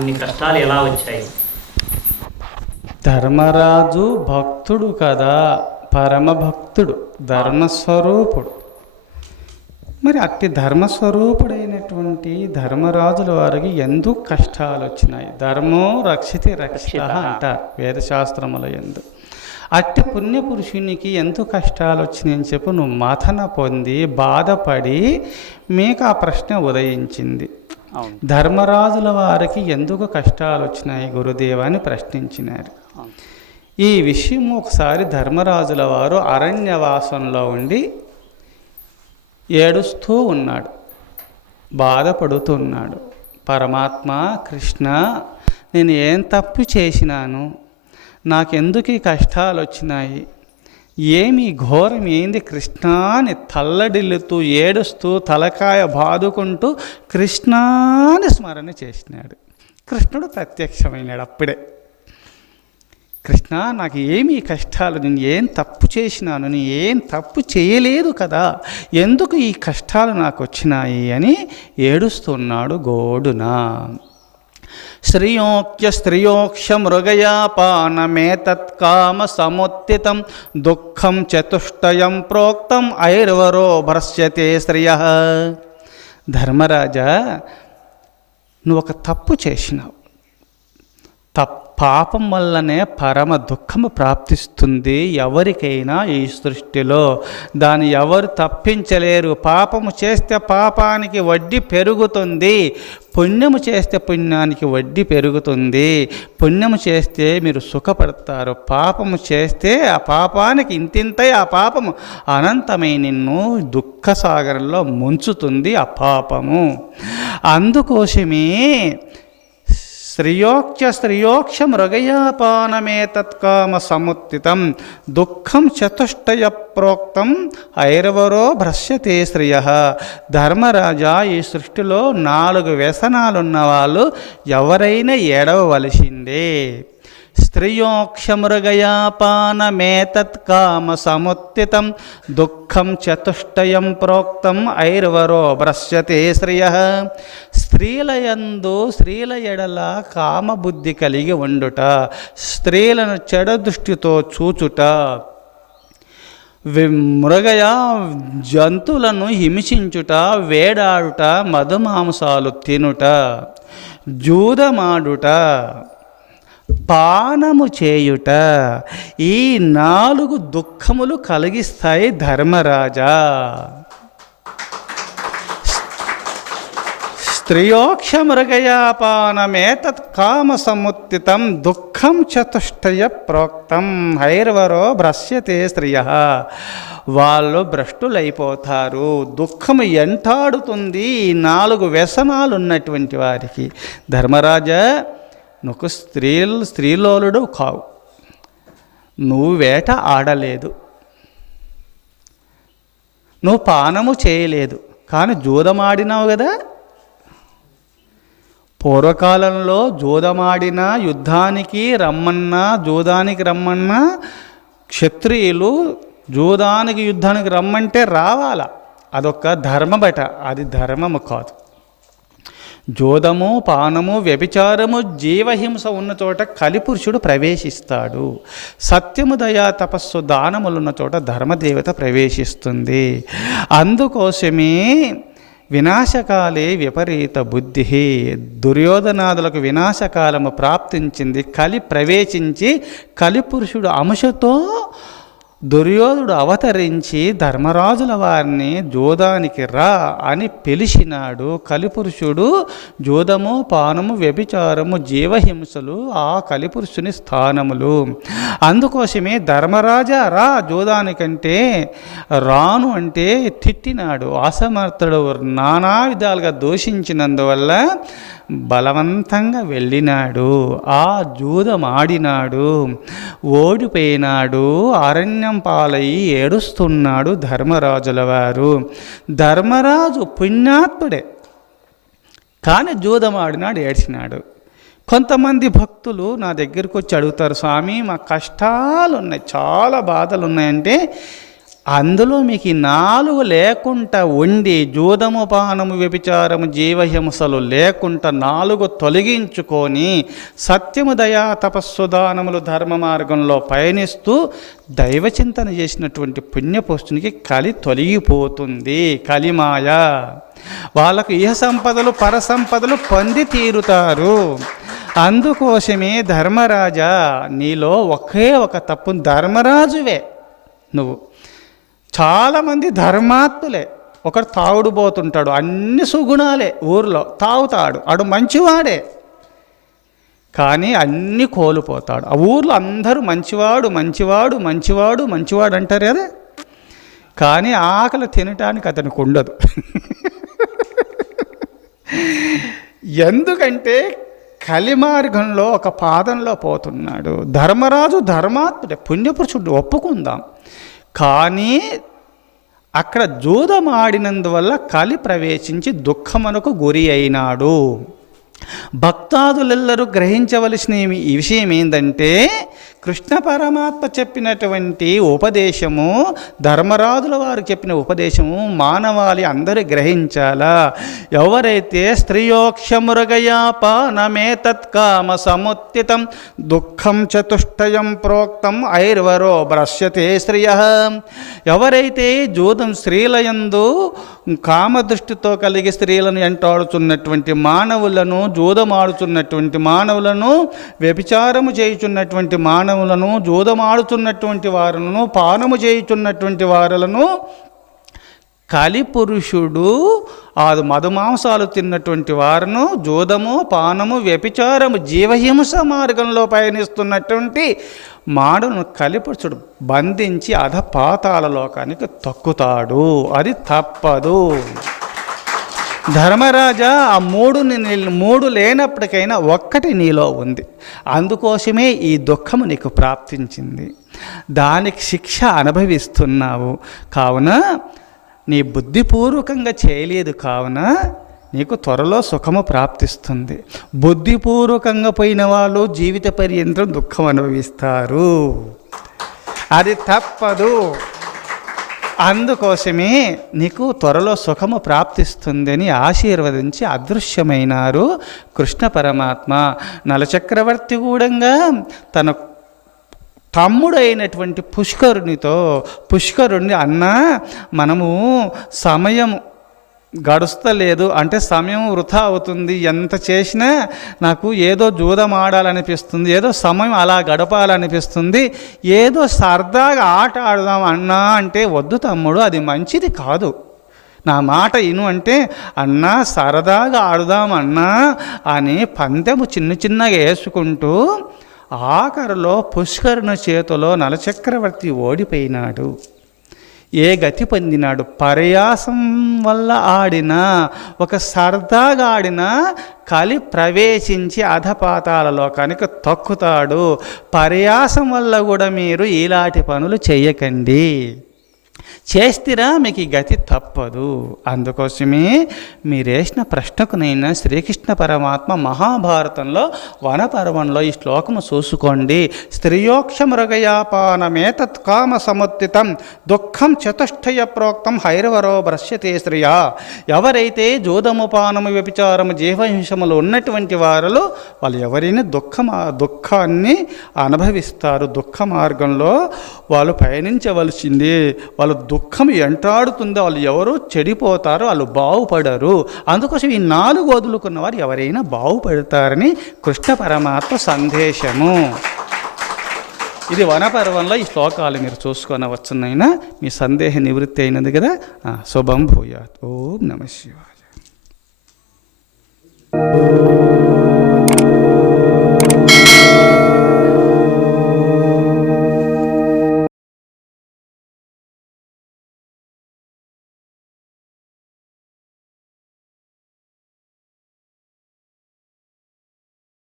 అన్ని కష్టాలు ఎలా వచ్చాయి? ధర్మరాజు భక్తుడు కదా పరమ భక్తుడు ధర్మస్వరూపుడు. మరి అట్టి ధర్మస్వరూపుడైనటువంటి ధర్మరాజుల వారికి ఎందుకు కష్టాలు వచ్చినాయి ధర్మో రక్షితి రక్షిత అంటారు వేదశాస్త్రముల ఎందు. అట్టి పుణ్యపురుషునికి ఎందుకు కష్టాలు వచ్చినాయని చెప్పి నువ్వు మథన పొంది బాధపడి మీకు ఆ ప్రశ్న ఉదయించింది. ధర్మరాజుల వారికి ఎందుకు కష్టాలు వచ్చినాయి? గురుదేవ అని ప్రశ్నించినారు ఈ విషయం ఒకసారి ధర్మరాజుల వారు అరణ్యవాసంలో ఉండి ఏడుస్తూ ఉన్నాడు. బాధపడుతున్నాడు. పరమాత్మ కృష్ణ నేను ఏం తప్పు చేసినాను? నాకెందుకు ఈ కష్టాలు వచ్చినాయి? ఏమి ఘోరం ఏంది కృష్ణాని తల్లడిల్లుతూ ఏడుస్తూ తలకాయ బాదుకుంటూ కృష్ణాని స్మరణ చేసినాడు. కృష్ణుడు ప్రత్యక్షమైనాడు అప్పుడే. కృష్ణ నాకు ఏమి కష్టాలు నేను ఏం తప్పు చేసినాను నేను ఏం తప్పు చేయలేదు కదా ఎందుకు ఈ కష్టాలు నాకు వచ్చినాయి అని ఏడుస్తున్నాడు గోడునా. శ్రియోక్య స్త్రియోక్ష మృగయాపానమేతత్కామ సముత్తితం దుఃఖం చతుష్టయం ప్రోక్తం ఐర్వరో భ్రశ్యతే శ్రియ ధర్మరాజా నువ్వు ఒక తప్పు చేసినావు. తప్పు పాపం వల్లనే పరమ దుఃఖము ప్రాప్తిస్తుంది ఎవరికైనా ఈ సృష్టిలో. దాన్ని ఎవరు తప్పించలేరు. పాపము చేస్తే పాపానికి వడ్డీ పెరుగుతుంది. పుణ్యము చేస్తే పుణ్యానికి వడ్డీ పెరుగుతుంది. పుణ్యము చేస్తే మీరు సుఖపడతారు. పాపము చేస్తే ఆ పాపానికి ఇంతింతై ఆ పాపము అనంతమై నిన్ను దుఃఖసాగరంలో ముంచుతుంది ఆ పాపము. అందుకోసమే స్త్రియోక్ష స్త్రియోక్ష మృగయాపానమే తత్కామ సముత్తితం దుఃఖం చతుష్టయ ప్రోక్తం ఐరవరో భ్రశ్యతే శ్రియ. ధర్మరాజా ఈ సృష్టిలో నాలుగు వ్యసనాలున్న వాళ్ళు ఎవరైనా ఏడవవలసిందే. స్త్రియోక్షమృగయాపానమేతత్కామ సముత్తితం దుఃఖం చతుష్టయం ప్రోక్తం ఐర్వరో భ్రశ్యతే శ్రియ. స్త్రీలయందు స్త్రీల ఎడల కామబుద్ధి కలిగి ఉండుట స్త్రీలను చెడ దృష్టితో చూచుట వి- మృగయ జంతువులను హింసించుట వేడాడుట మధుమాంసాలు తినుట జూదమాడుట పానము చేయుట. ఈ నాలుగు దుఃఖములు కలిగిస్తాయి ధర్మరాజా. స్త్రియోక్షమృగయాపానమేతత్ కామ సముత్తితం దుఃఖం చతుష్టయ ప్రోక్తం హైర్వరో భ్రశ్యతే స్త్రియ. వాళ్ళు భ్రష్టులైపోతారు. దుఃఖము ఎంటాడుతుంది ఈ నాలుగు వ్యసనాలు ఉన్నటువంటి వారికి. ధర్మరాజా నువ్వు స్త్రీ స్త్రీలోలుడు కావు. నువ్వు వేట ఆడలేదు. నువ్వు పానము చేయలేదు. కానీ జూదమాడినావు కదా? పూర్వకాలంలో జూదమాడిన యుద్ధానికి రమ్మన్నా జూదానికి రమ్మన్నా క్షత్రియులు జూదానికి యుద్ధానికి రమ్మంటే రావాలా? అదొక ధర్మబట. అది ధర్మము కాదు. జోదము పానము వ్యభిచారము జీవహింస ఉన్న చోట కలిపురుషుడు ప్రవేశిస్తాడు. సత్యము దయా తపస్సు దానములున్న చోట ధర్మదేవత ప్రవేశిస్తుంది. అందుకోసమే వినాశకాలే విపరీత బుద్ధి. దుర్యోధనాదులకు వినాశకాలము ప్రాప్తించింది కలి ప్రవేశించి కలిపురుషుడు అంశతో దుర్యోధుడు అవతరించి ధర్మరాజుల వారిని జోదానికి రా అని పిలిచినాడు. కలిపురుషుడు జోదము పానము వ్యభిచారము జీవహింసలు ఆ కలిపురుషుని స్థానములు. అందుకోసమే ధర్మరాజా రా జోదానికంటే రాను అంటే తిట్టినాడు. అసమర్థుడు నానా విధాలుగా దూషించినందువల్ల బలవంతంగా వెళ్ళినాడు ఆ జూదమాడినాడు ఓడిపోయినాడు అరణ్యం పాలయ్యి ఏడుస్తున్నాడు ధర్మరాజుల వారు. ధర్మరాజు పుణ్యాత్ముడే. కానీ జూదమాడినాడు ఏడ్చినాడు. కొంతమంది భక్తులు నా దగ్గరకు వచ్చి అడుగుతారు స్వామి మా కష్టాలు ఉన్నాయి చాలా బాధలు ఉన్నాయంటే అందులో మీకు ఈ నాలుగు లేకుండా ఉండి జూదము పానము వ్యభిచారము జీవహింసలు లేకుండా నాలుగు తొలగించుకొని సత్యము దయా తపస్సు దానములు ధర్మ మార్గంలో పయనిస్తూ దైవచింతన చేసినటువంటి పుణ్యపుష్టునికి కలి తొలగిపోతుంది. కలిమాయ. వాళ్ళకు ఇహ సంపదలు పర సంపదలు పొంది తీరుతారు. అందుకోసమే ధర్మరాజా నీలో ఒకే ఒక తప్పు ధర్మరాజువే నువ్వు. చాలామంది ధర్మాత్ములే. ఒకడు తాగుడు పోతుంటాడు. అన్ని సుగుణాలే ఊర్లో. తాగుతాడు. ఆడు మంచివాడే. కానీ అన్నీ కోల్పోతాడు. ఆ ఊర్లో అందరూ మంచివాడు మంచివాడు మంచివాడు మంచివాడు అంటారు కదా. కానీ ఆకలి తినటానికి అతనికి ఉండదు. ఎందుకంటే కలిమార్గంలో ఒక పాదంలో పోతున్నాడు. ధర్మరాజు ధర్మాత్ముడే. పుణ్యపురుషుడు ఒప్పుకుందాం. కానీ అక్కడ జూదమాడినందువల్ల కలి ప్రవేశించి దుఃఖమునకు గురి అయినాడు. భక్తాదులెల్లరూ గ్రహించవలసిన ఈ- ఈ విషయం ఏంటంటే కృష్ణ పరమాత్మ చెప్పినటువంటి ఉపదేశము ధర్మరాజుల వారు చెప్పిన ఉపదేశము మానవాళి అందరూ గ్రహించాలా? ఎవరైతే స్త్రియోక్షమురగయాపానమే తత్కామ సముత్తితం దుఃఖం చతుష్టయం ప్రోక్తం ఐర్వరో భ్రశ్యతే శ్రియ. ఎవరైతే జూదం స్త్రీలయందు కామదృష్టితో కలిగి స్త్రీలను ఎంటాడుచున్నటువంటి మానవులను జూదమాడుచున్నటువంటి మానవులను వ్యభిచారము చేయుచున్నటువంటి మానవులను జోదమాడుతున్నటువంటి వారులను పానము చేయుచున్నటువంటి వారులను కలిపురుషుడు ఆ మధుమాంసాలు తిన్నటువంటి వారును జూదము పానము వ్యభిచారము జీవహింస మార్గంలో పయనిస్తున్నటువంటి మాడును కలిపురుషుడు బంధించి అధ పాతాల లోకానికి తక్కుతాడు. అది తప్పదు. ధర్మరాజా ఆ మూడు మూడు లేనప్పటికైనా ఒక్కటి నీలో ఉంది. అందుకోసమే ఈ దుఃఖము నీకు ప్రాప్తించింది. దానికి శిక్ష అనుభవిస్తున్నావు. కావున నీ బుద్ధిపూర్వకంగా చేయలేదు. కావున నీకు త్వరలో సుఖము ప్రాప్తిస్తుంది. బుద్ధిపూర్వకంగా పోయిన వాళ్ళు జీవిత పర్యంతం దుఃఖం అనుభవిస్తారు. అది తప్పదు. అందుకోసమే నీకు త్వరలో సుఖము ప్రాప్తిస్తుందని ఆశీర్వదించి అదృశ్యమైనారు కృష్ణ పరమాత్మ. నలచక్రవర్తి కూడంగా తన తమ్ముడైనటువంటి పుష్కరునితో పుష్కరుణ్ణి అన్నా మనము సమయం గడుస్తలేదు. అంటే సమయం వృధా అవుతుంది. ఎంత చేసినా నాకు ఏదో జూదం ఆడాలనిపిస్తుంది. ఏదో సమయం అలా గడపాలనిపిస్తుంది. ఏదో సరదాగా ఆట ఆడదాం అన్నా అంటే వద్దు తమ్ముడు అది మంచిది కాదు. నా మాట ఇను అంటే అన్నా సరదాగా ఆడుదాం అన్నా అని పందెము చిన్న చిన్నగా వేసుకుంటూ ఆఖరిలో పుష్కరుని చేతిలో నలచక్రవర్తి ఓడిపోయినాడు. ఏ గతి పొందినాడు? పర్యాసం వల్ల ఆడినా ఒక సరదాగా ఆడిన కలి ప్రవేశించి అధపాతాల లోకానికి తొక్కుతాడు. పర్యాసం వల్ల కూడా మీరు ఇలాంటి పనులు చేయకండి. చేస్తిరా మీకు ఈ గతి తప్పదు. అందుకోసమే మీరేసిన ప్రశ్నకునైనా శ్రీకృష్ణ పరమాత్మ మహాభారతంలో వనపర్వంలో ఈ శ్లోకము చూసుకోండి. స్త్రియోక్షమృగయాపానమేతత్ తత్కామ సముత్తితం దుఃఖం చతుష్టయ ప్రోక్తం హైరవరో భ్రశ్యతే శ్రియ. ఎవరైతే జోదముపానము వ్యభిచారము జీవహింసములు ఉన్నటువంటి వారిలో వాళ్ళు ఎవరైనా దుఃఖం దుఃఖాన్ని అనుభవిస్తారు. దుఃఖ మార్గంలో వాళ్ళు పయనించవలసింది. వాళ్ళు దుఃఖం ఎంటాడుతుందో వాళ్ళు ఎవరో చెడిపోతారో వాళ్ళు బాగుపడరు. అందుకోసం ఈ నాలుగు వదులుకున్న వారు ఎవరైనా బాగుపడతారని కృష్ణ పరమాత్మ సందేశము. ఇది వనపర్వంలో ఈ శ్లోకాలు మీరు చూసుకొనవచ్చునైనా మీ సందేహ నివృత్తి అయినది కదా? శుభం భూయాత్. ఓం నమ శివాయ.